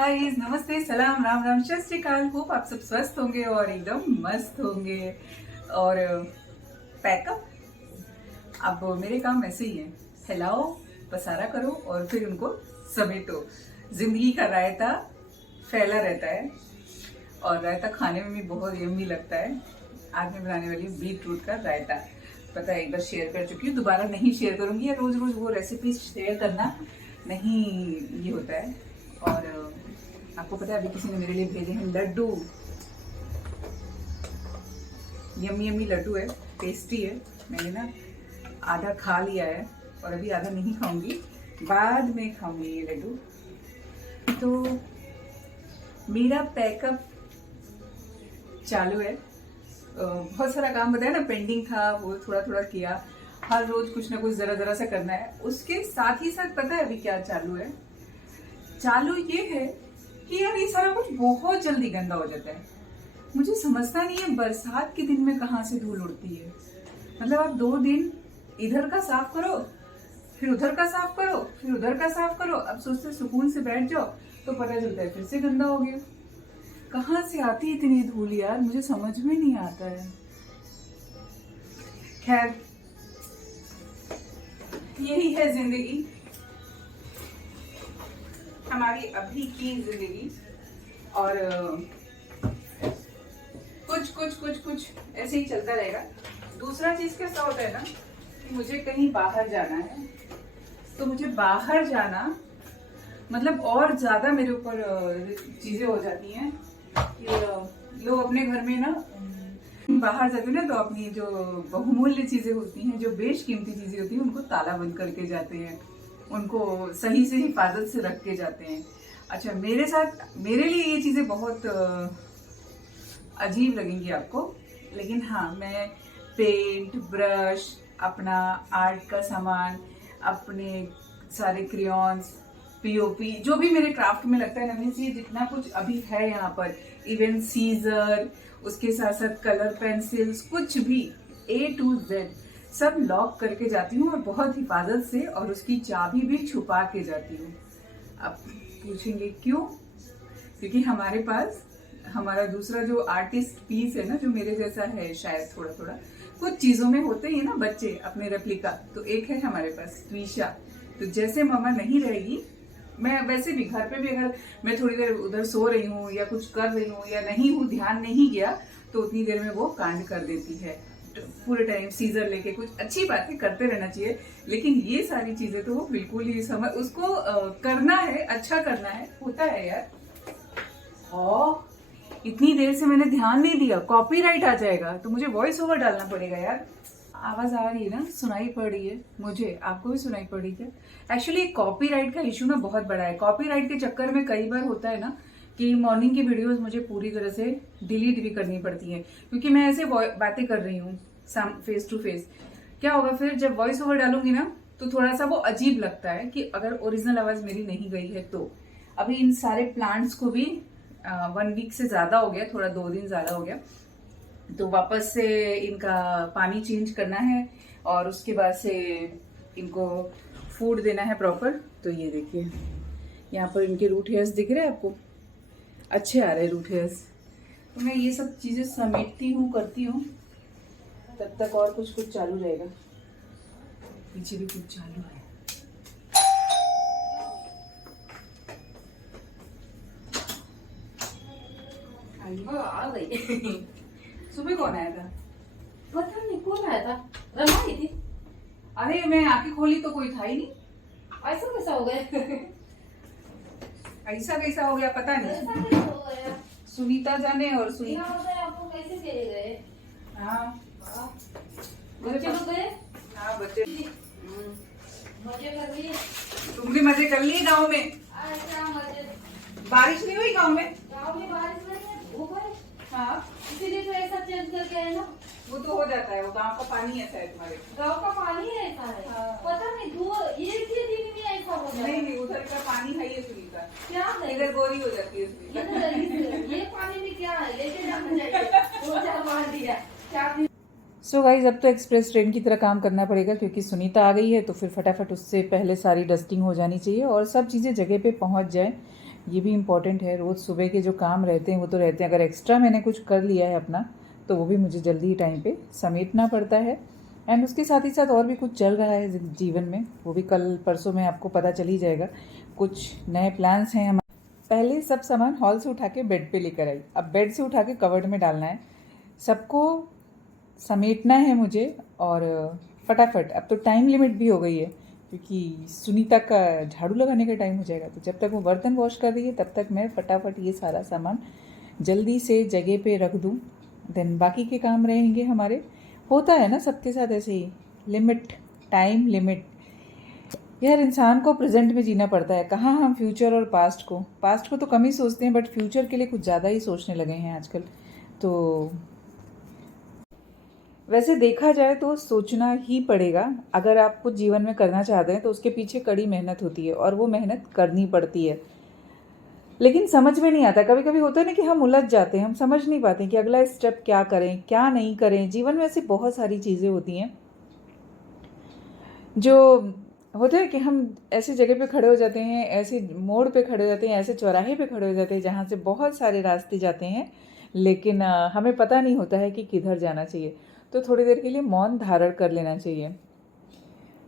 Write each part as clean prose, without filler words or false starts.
Guys, नमस्ते, सलाम, राम राम, सत श्री अकाल। होप आप सब स्वस्थ होंगे और एकदम मस्त होंगे। और पैकअप, अब मेरे काम ऐसे ही है, फैलाओ, पसारा करो और फिर उनको समेटो। जिंदगी का रायता फैला रहता है और रायता खाने में भी बहुत यम्मी लगता है। आज मैं बनाने वाली हूँ बीट रूट का रायता। पता है, एक बार शेयर कर चुकी हूँ, दोबारा नहीं शेयर करूंगी। या रोज रोज वो रेसिपी शेयर करना नहीं ये होता है। और आपको पता है, अभी किसी ने मेरे लिए भेजे हैं लड्डू। यम्मी यम्मी लड्डू है, टेस्टी है। मैंने ना आधा खा लिया है और अभी आधा नहीं खाऊंगी, बाद में खाऊंगी ये लड्डू। तो मेरा पैकअप चालू है। बहुत सारा काम बताया ना, पेंडिंग था, वो थोड़ा थोड़ा किया। हर रोज कुछ ना कुछ जरा जरा सा करना है। उसके साथ ही साथ पता है अभी क्या चालू है? चालू ये है कि यार ये सारा कुछ बहुत जल्दी गंदा हो जाता है। मुझे समझता नहीं है बरसात के दिन में कहाँ से धूल उड़ती है। मतलब आप 2 दिन इधर का साफ करो, फिर उधर का साफ करो, फिर उधर का साफ करो। अब सोचते सुकून से बैठ जाओ तो पता चलता है फिर से गंदा हो गया। कहाँ से आती है इतनी धूल यार, मुझे समझ में नहीं आता है। खैर, यही है जिंदगी, हमारी अभी की जिंदगी। और कुछ ऐसे ही चलता रहेगा। दूसरा चीज कैसा होता है ना कि मुझे कहीं बाहर जाना है, तो मुझे बाहर जाना मतलब और ज्यादा मेरे ऊपर चीजें हो जाती हैं कि लोग अपने घर में ना बाहर जाते हैं ना, तो अपनी जो बहुमूल्य चीजें होती हैं, जो बेशकीमती चीजें होती हैं, उनको ताला बंद करके जाते हैं, उनको सही से हिफाजत से रख के जाते हैं। अच्छा, मेरे लिए ये चीजें बहुत अजीब लगेंगी आपको, लेकिन हाँ, मैं पेंट, ब्रश, अपना आर्ट का सामान, अपने सारे क्रेयॉन्स, पीओपी, जो भी मेरे क्राफ्ट में लगता है ना, ये जितना कुछ अभी है यहाँ पर, इवन सीजर, उसके साथ साथ कलर पेंसिल्स, कुछ भी A to Z सब लॉक करके जाती हूँ और बहुत हिफाजत से, और उसकी चाबी भी छुपा के जाती हूँ। अब पूछेंगे क्यों? क्योंकि हमारे पास हमारा दूसरा जो आर्टिस्ट पीस है ना, जो मेरे जैसा है शायद थोड़ा थोड़ा, कुछ चीजों में होते ही ना बच्चे अपने रेप्लिका, तो एक है हमारे पास त्विशा। तो जैसे मामा नहीं रहेगी, मैं वैसे भी घर पे भी अगर मैं थोड़ी देर उधर सो रही हूँ या कुछ कर रही हूँ या नहीं हूँ, ध्यान नहीं गया, तो उतनी देर में वो कांड कर देती है। पूरे टाइम सीजर लेके कुछ अच्छी बातें करते रहना चाहिए, लेकिन ये सारी चीजें तो वो बिल्कुल ही समझ, उसको करना है, अच्छा करना है, होता है यार। इतनी देर से मैंने ध्यान नहीं दिया, कॉपीराइट आ जाएगा, तो मुझे वॉइस ओवर डालना पड़ेगा यार। आवाज आ रही है ना, सुनाई पड़ रही है मुझे, आपको भी सुनाई पड़ रही है? एक्चुअली कॉपीराइट का इशू ना बहुत बड़ा है। कॉपीराइट के चक्कर में कई बार होता है ना कि मॉर्निंग की वीडियोस मुझे पूरी तरह से डिलीट भी करनी पड़ती है, क्योंकि मैं ऐसे बातें कर रही हूँ फेस टू फेस। क्या होगा फिर जब वॉइस ओवर डालूंगी ना, तो थोड़ा सा वो अजीब लगता है कि अगर ओरिजिनल आवाज मेरी नहीं गई है तो। अभी इन सारे प्लांट्स को भी 1 वीक से ज्यादा हो गया, थोड़ा 2 दिन ज्यादा हो गया, तो वापस से इनका पानी चेंज करना है और उसके बाद से इनको फूड देना है प्रॉपर। तो ये देखिए, यहाँ पर इनके रूट हेयर्स दिख रहे हैं आपको, अच्छे आ रहे हैं रूट हेयर्स। तो मैं ये सब चीजें समेटती हूँ, करती हूँ, तब तक और कुछ कुछ चालू रहेगा। पीछे भी कुछ चालू है। आ गई। सुबह कौन आया था? पता नहीं कौन आया था, रमा आई थी। अरे मैं आंखें खोली तो कोई था ही नहीं। ऐसा कैसा हो गया? ऐसा कैसा हो गया पता नहीं। ऐसा कैसा हो गया? सुनीता जाने। और बिना बताए आपको कैसे चले गए? हाँ, बच्चे लोग गए? हाँ बच्चे मजे कर लिए? तुम भी मजे कर लिए गाँव में? क्या मजे? बारिश नहीं हुई गाँव में? गाँव में बारिश नहीं है, धूप है। हाँ, इसीलिए तो ऐसा चेंज करके है ना। वो तो हो जाता है, वो गाँव का पानी ऐसा है तुम्हारे। गाँव का पानी ऐसा है। हाँ। पता नहीं एक ही दिन में ऐसा हो गया। नहीं, उधर का पानी है ये सुनीता, क्या है? इधर गोरी हो जाती है सुनीता। ये पानी में क्या है? लेके जाना चाहिए। वो जा मार दिया क्या? सो गाइज, अब तो एक्सप्रेस ट्रेन की तरह काम करना पड़ेगा, क्योंकि सुनीता आ गई है, तो फिर फटाफट उससे पहले सारी डस्टिंग हो जानी चाहिए और सब चीज़ें जगह पे पहुंच जाए। ये भी इम्पॉर्टेंट है। रोज़ सुबह के जो काम रहते हैं वो तो रहते हैं, अगर एक्स्ट्रा मैंने कुछ कर लिया है अपना तो वो भी मुझे जल्दी ही टाइम पे समेटना पड़ता है। एंड उसके साथ ही साथ और भी कुछ चल रहा है जीवन में, वो भी कल परसों में आपको पता चल ही जाएगा। कुछ नए प्लान्स हैं हमारे। पहले सब सामान हॉल से उठा के बेड पे लेकर आई, अब बेड से उठा के कवर्ड में डालना है, सबको समेटना है मुझे। और फटाफट, अब तो टाइम लिमिट भी हो गई है क्योंकि सुनीता का झाड़ू लगाने का टाइम हो जाएगा, तो जब तक वो बर्तन वॉश कर रही है तब तक मैं फटाफट ये सारा सामान जल्दी से जगह पे रख दूँ। देन बाकी के काम रहेंगे हमारे। होता है ना सबके साथ ऐसे ही, लिमिट, टाइम लिमिट। यार इंसान को प्रेजेंट में जीना पड़ता है, कहाँ हम फ्यूचर और पास्ट को तो कम ही सोचते हैं, बट फ्यूचर के लिए कुछ ज़्यादा ही सोचने लगे हैं आजकल। तो वैसे देखा जाए तो सोचना ही पड़ेगा। अगर आप कुछ जीवन में करना चाहते हैं तो उसके पीछे कड़ी मेहनत होती है और वो मेहनत करनी पड़ती है, लेकिन समझ में नहीं आता। कभी कभी होता है ना कि हम उलझ जाते हैं, हम समझ नहीं पाते कि अगला स्टेप क्या करें क्या नहीं करें। जीवन में ऐसी बहुत सारी चीज़ें होती हैं जो होता है कि हम ऐसी जगह पे खड़े हो जाते हैं, ऐसे मोड़ पे खड़े हो जाते हैं, ऐसे चौराहे पे खड़े हो जाते हैं जहाँ से बहुत सारे रास्ते जाते हैं, लेकिन हमें पता नहीं होता है कि किधर जाना चाहिए। तो थोड़ी देर के लिए मौन धारण कर लेना चाहिए।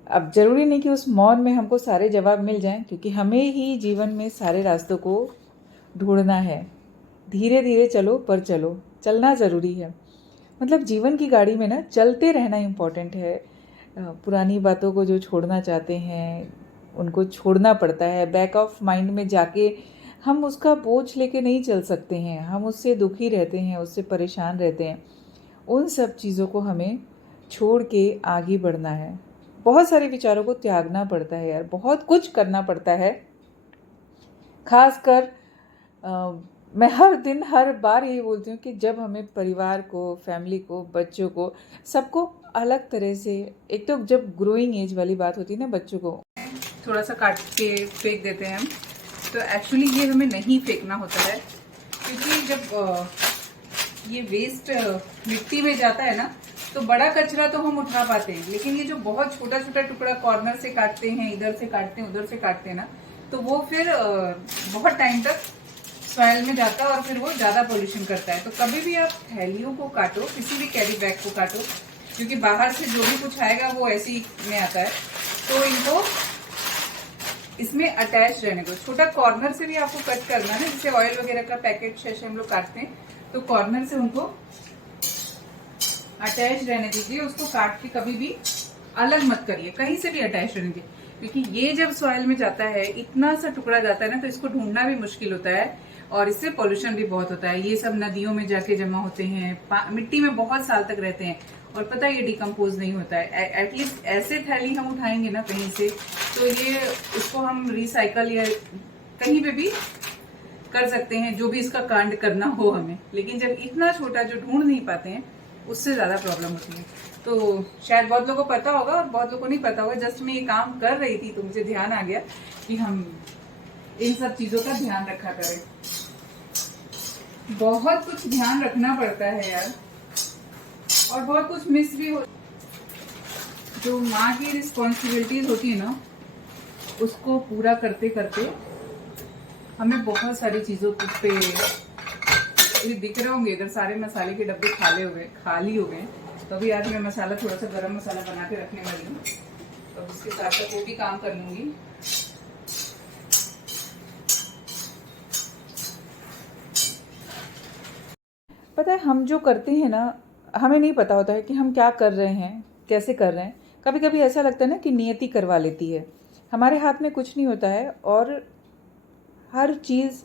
अब ज़रूरी नहीं कि उस मौन में हमको सारे जवाब मिल जाएं, क्योंकि हमें ही जीवन में सारे रास्तों को ढूंढना है। धीरे धीरे चलो पर चलो, चलना ज़रूरी है। मतलब जीवन की गाड़ी में ना चलते रहना इम्पोर्टेंट है। पुरानी बातों को जो छोड़ना चाहते हैं उनको छोड़ना पड़ता है। बैक ऑफ माइंड में जाके हम उसका बोझ लेके नहीं चल सकते हैं, हम उससे दुखी रहते हैं, उससे परेशान रहते हैं। उन सब चीज़ों को हमें छोड़ के आगे बढ़ना है। बहुत सारे विचारों को त्यागना पड़ता है यार, बहुत कुछ करना पड़ता है। खासकर मैं हर दिन हर बार यही बोलती हूँ कि जब हमें परिवार को, फैमिली को, बच्चों को, सबको अलग तरह से, एक तो जब ग्रोइंग एज वाली बात होती है ना, बच्चों को थोड़ा सा काट के फेंक देते हैं हम, तो एक्चुअली ये हमें नहीं फेंकना होता है, क्योंकि जब ये वेस्ट मिट्टी में जाता है ना तो बड़ा कचरा तो हम उठा पाते हैं, लेकिन ये जो बहुत छोटा छोटा टुकड़ा कॉर्नर से काटते हैं, इधर से काटते हैं, उधर से काटते हैं ना, तो वो फिर बहुत टाइम तक सॉइल में जाता है और फिर वो ज़्यादा पोल्यूशन करता है। तो कभी भी आप थैलियों को काटो, किसी भी कैरी बैग को काटो, क्योंकि बाहर से जो भी कुछ आएगा वो ऐसे ही में आता है, तो इनको इसमें अटैच रहने को, छोटा कॉर्नर से भी आपको कट करना है। जैसे ऑयल वगैरह का पैकेट शैशे हम लोग काटते हैं तो कॉर्नर से उनको अटैच रहने दीजिए, उसको काट के कभी भी अलग मत करिए, कहीं से भी अटैच रहने दीजिए, क्योंकि ये जब सॉइल में जाता है, इतना सा टुकड़ा जाता है ना, तो इसको ढूंढना भी मुश्किल होता है और इससे पोल्यूशन भी बहुत होता है। ये सब नदियों में जाके जमा होते हैं, मिट्टी में बहुत साल तक रहते हैं और पता है ये डिकम्पोज नहीं होता है। एटलीस्ट ऐसे थैली हम उठाएंगे ना कहीं से, तो ये उसको हम रिसाइकल या कहीं पे भी कर सकते हैं, जो भी इसका कांड करना हो हमें। लेकिन जब इतना छोटा जो ढूंढ नहीं पाते हैं, उससे ज़्यादा प्रॉब्लम होती है। तो शायद बहुत लोगों को पता होगा और बहुत लोगों को नहीं पता होगा। जस्ट मैं ये काम कर रही थी तो मुझे ध्यान आ गया कि हम इन सब चीज़ों का ध्यान रखा करें। बहुत कुछ ध्यान रखना पड़ता है यार, और बहुत कुछ मिस भी हो। जो माँ की रिस्पॉन्सिबिलिटीज होती है ना, उसको पूरा करते करते हमें बहुत सारी चीज़ों पे, ये दिख रहे होंगे इधर सारे मसाले के डब्बे खाली हो गए। तो अभी आज मैं मसाला, थोड़ा सा गरम मसाला बना के रखने वाली हूँ, तो उसके साथ साथ वो भी काम कर लूँगी। पता है हम जो करते हैं ना, हमें नहीं पता होता है कि हम क्या कर रहे हैं, कैसे कर रहे हैं। कभी कभी ऐसा लगता है ना कि नियति करवा लेती है, हमारे हाथ में कुछ नहीं होता है। और हर चीज़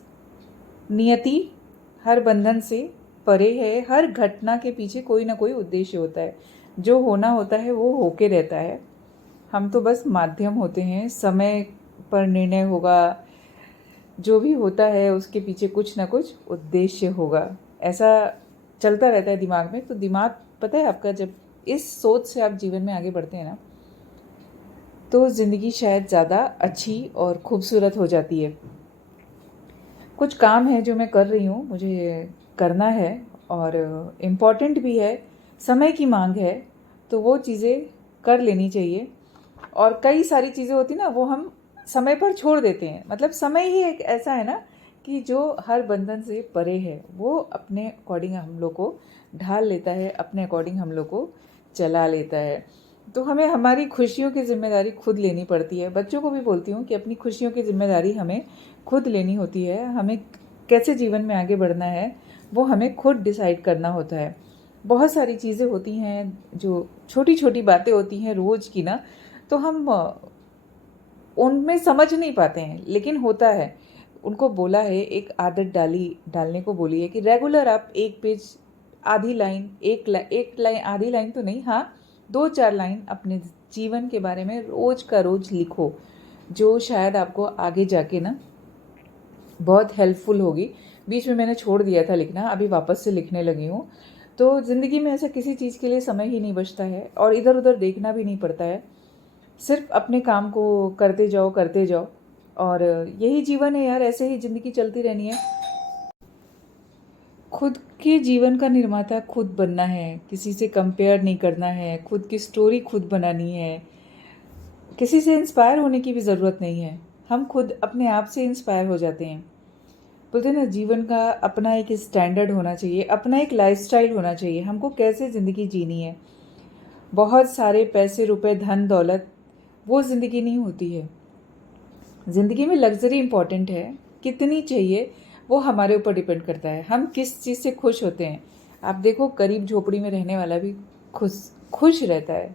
नियति, हर बंधन से परे है। हर घटना के पीछे कोई ना कोई उद्देश्य होता है, जो होना होता है वो होके रहता है। हम तो बस माध्यम होते हैं, समय पर निर्णय होगा, जो भी होता है उसके पीछे कुछ ना कुछ उद्देश्य होगा, ऐसा चलता रहता है दिमाग में। तो दिमाग, पता है आपका, जब इस सोच से आप जीवन में आगे बढ़ते हैं ना, तो ज़िंदगी शायद ज़्यादा अच्छी और खूबसूरत हो जाती है। कुछ काम है जो मैं कर रही हूँ, मुझे करना है और इम्पॉर्टेंट भी है, समय की मांग है, तो वो चीज़ें कर लेनी चाहिए। और कई सारी चीज़ें होती ना, वो हम समय पर छोड़ देते हैं। मतलब समय ही एक ऐसा है ना कि जो हर बंधन से परे है वो अपने अकॉर्डिंग हम लोग को ढाल लेता है, अपने अकॉर्डिंग हम लोग को चला लेता है। तो हमें हमारी खुशियों की जिम्मेदारी खुद लेनी पड़ती है। बच्चों को भी बोलती हूँ कि अपनी खुशियों की जिम्मेदारी हमें खुद लेनी होती है। हमें कैसे जीवन में आगे बढ़ना है वो हमें खुद डिसाइड करना होता है। बहुत सारी चीज़ें होती हैं जो छोटी छोटी बातें होती हैं रोज़ की ना, तो हम उनमें समझ नहीं पाते हैं, लेकिन होता है। उनको बोला है, एक आदत डालने को बोली है कि रेगुलर आप एक पेज, आधी लाइन, एक लाइन, आधी लाइन तो नहीं, हाँ 2-4 लाइन अपने जीवन के बारे में रोज का रोज लिखो, जो शायद आपको आगे जाके ना बहुत हेल्पफुल होगी। बीच में मैंने छोड़ दिया था लिखना, अभी वापस से लिखने लगी हूँ। तो ज़िंदगी में ऐसा किसी चीज़ के लिए समय ही नहीं बचता है और इधर उधर देखना भी नहीं पड़ता है। सिर्फ अपने काम को करते जाओ और यही जीवन है यार, ऐसे ही ज़िंदगी चलती रहनी है। खुद के जीवन का निर्माता खुद बनना है, किसी से कंपेयर नहीं करना है, खुद की स्टोरी खुद बनानी है, किसी से इंस्पायर होने की भी ज़रूरत नहीं है। हम खुद अपने आप से इंस्पायर हो जाते हैं। बोलते हैं ना, जीवन का अपना एक स्टैंडर्ड होना चाहिए, अपना एक लाइफस्टाइल होना चाहिए। हमको कैसे ज़िंदगी जीनी है। बहुत सारे पैसे, रुपए, धन दौलत वो ज़िंदगी नहीं होती है। ज़िंदगी में लग्जरी इम्पॉर्टेंट है, कितनी चाहिए वो हमारे ऊपर डिपेंड करता है, हम किस चीज़ से खुश होते हैं। आप देखो, गरीब झोपड़ी में रहने वाला भी खुश रहता है,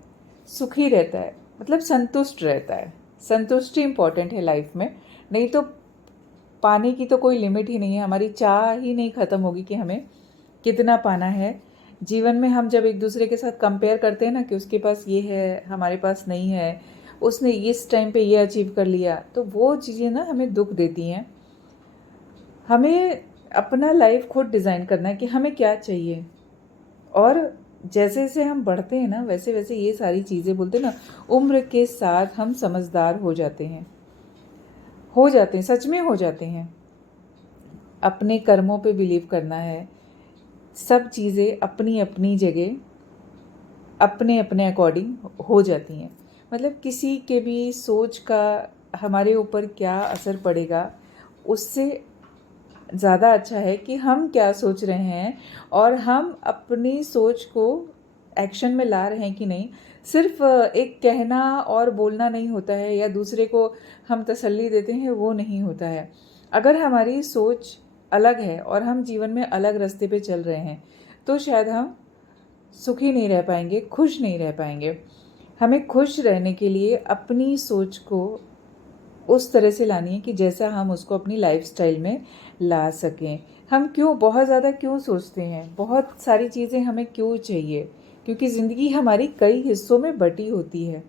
सुखी रहता है, मतलब संतुष्ट रहता है। संतुष्टि इम्पॉर्टेंट है लाइफ में, नहीं तो पाने की तो कोई लिमिट ही नहीं है। हमारी चाह ही नहीं ख़त्म होगी कि हमें कितना पाना है। जीवन में हम जब एक दूसरे के साथ कंपेयर करते हैं ना कि उसके पास ये है, हमारे पास नहीं है, उसने इस टाइम पे ये अचीव कर लिया, तो वो चीज़ें ना हमें दुख देती हैं। हमें अपना लाइफ खुद डिज़ाइन करना है कि हमें क्या चाहिए, और जैसे जैसे हम बढ़ते हैं ना वैसे वैसे ये सारी चीज़ें, बोलते हैं ना, उम्र के साथ हम समझदार हो जाते हैं, सच में हो जाते हैं। अपने कर्मों पे बिलीव करना है। सब चीज़ें अपनी अपनी जगह अपने अपने अकॉर्डिंग हो जाती हैं। मतलब किसी के भी सोच का हमारे ऊपर क्या असर पड़ेगा, उससे ज़्यादा अच्छा है कि हम क्या सोच रहे हैं और हम अपनी सोच को एक्शन में ला रहे हैं कि नहीं। सिर्फ एक कहना और बोलना नहीं होता है, या दूसरे को हम तसल्ली देते हैं, वो नहीं होता है। अगर हमारी सोच अलग है और हम जीवन में अलग रास्ते पे चल रहे हैं, तो शायद हम सुखी नहीं रह पाएंगे, खुश नहीं रह पाएंगे। हमें खुश रहने के लिए अपनी सोच को उस तरह से लानी है कि जैसा हम उसको अपनी लाइफस्टाइल में ला सकें। हम बहुत ज़्यादा क्यों सोचते हैं, बहुत सारी चीज़ें हमें क्यों चाहिए, क्योंकि ज़िंदगी हमारी कई हिस्सों में बटी होती है।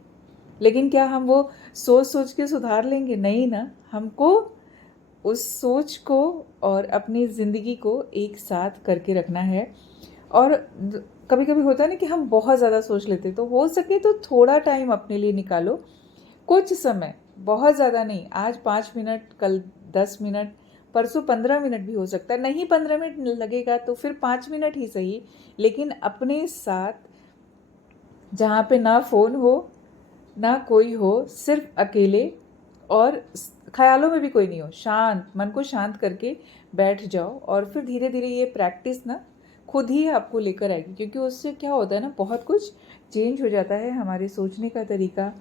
लेकिन क्या हम वो सोच सोच के सुधार लेंगे? नहीं ना। हमको उस सोच को और अपनी ज़िंदगी को एक साथ करके रखना है। और कभी कभी होता है ना कि हम बहुत ज़्यादा सोच लेते, तो हो सके तो थोड़ा टाइम अपने लिए निकालो, कुछ समय, बहुत ज़्यादा नहीं। आज 5 मिनट, कल 10 मिनट, परसों 15 मिनट भी हो सकता है। नहीं 15 मिनट लगेगा तो फिर 5 मिनट ही सही, लेकिन अपने साथ, जहाँ पे ना फ़ोन हो ना कोई हो, सिर्फ अकेले, और ख्यालों में भी कोई नहीं हो, शांत मन को शांत करके बैठ जाओ। और फिर धीरे धीरे ये प्रैक्टिस ना खुद ही आपको लेकर आएगी, क्योंकि उससे क्या होता है ना, बहुत कुछ चेंज हो जाता है। हमारे सोचने का तरीका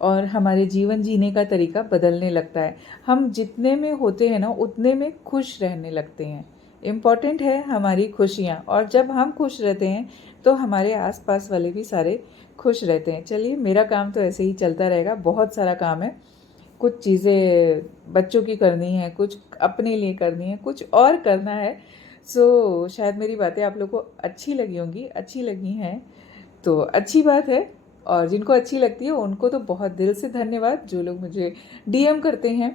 और हमारे जीवन जीने का तरीका बदलने लगता है। हम जितने में होते हैं ना उतने में खुश रहने लगते हैं। इम्पॉर्टेंट है हमारी खुशियाँ, और जब हम खुश रहते हैं तो हमारे आसपास वाले भी सारे खुश रहते हैं। चलिए, मेरा काम तो ऐसे ही चलता रहेगा, बहुत सारा काम है। कुछ चीज़ें बच्चों की करनी है, कुछ अपने लिए करनी है, कुछ और करना है। शायद मेरी बातें आप लोग को अच्छी लगी होंगी, अच्छी लगी हैं तो अच्छी बात है, और जिनको अच्छी लगती है उनको तो बहुत दिल से धन्यवाद, जो लोग मुझे डीएम करते हैं।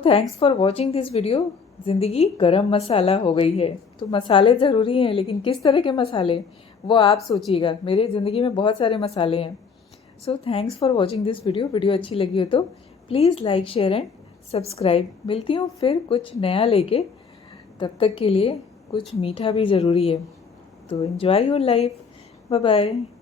Thanks for watching this video. ज़िंदगी गरम मसाला हो गई है, तो मसाले ज़रूरी हैं, लेकिन किस तरह के मसाले वो आप सोचिएगा। मेरे ज़िंदगी में बहुत सारे मसाले हैं। Thanks for watching this video अच्छी लगी हो तो please like, share and subscribe. मिलती हूँ फिर कुछ नया लेके, तब तक के लिए कुछ मीठा भी ज़रूरी है। तो enjoy your life. Bye bye.